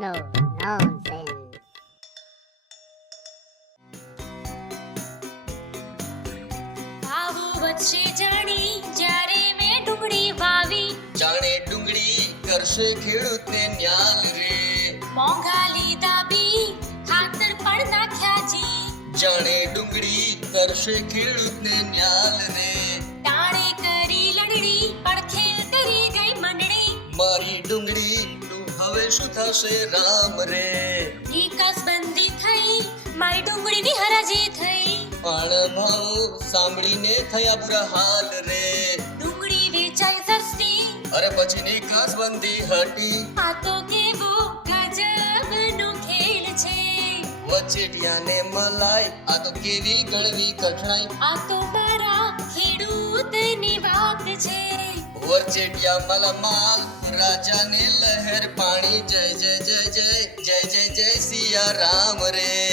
No nonsense. આવું વચ્ચે જાણી જ્યારે મેં ડુંગળી વાવી, જાણે ડુંગળી કરશે ખેડૂતને ન્યાલ રે. મોંઘા લીધા બી ખાતર પણ નાખ્યા જી, જાણે ડુંગળી કરશે ખેડૂતને ન્યાલ રે. ટાણે કરી લણણી પણ ખેલ કરી ગઈ મંડળી, મારી ડુંગળી નું હવે શું થશે રામ રે. નિકાસબંધી થઈ મારી ડુંગળીની હરાજી થઈ, પણ ભાવ સાંભળીને થયા બુરા હાલ રે. ડુંગળી વેચાઈ સસ્તી, અરે પછી નિકાસબંધી હટી. આ તો કેવો ગજબનો ખેલ છે, વચેટિયાને મલાઈ આ તો કેવી ગણવી કઠણાઈ. આ તો મારા ખેડૂતની વાત છે. વચેટિયા મલમાલ રાજાને લહેર પાણી. જય જય જય જય જય જય જય સિયા રામ રે.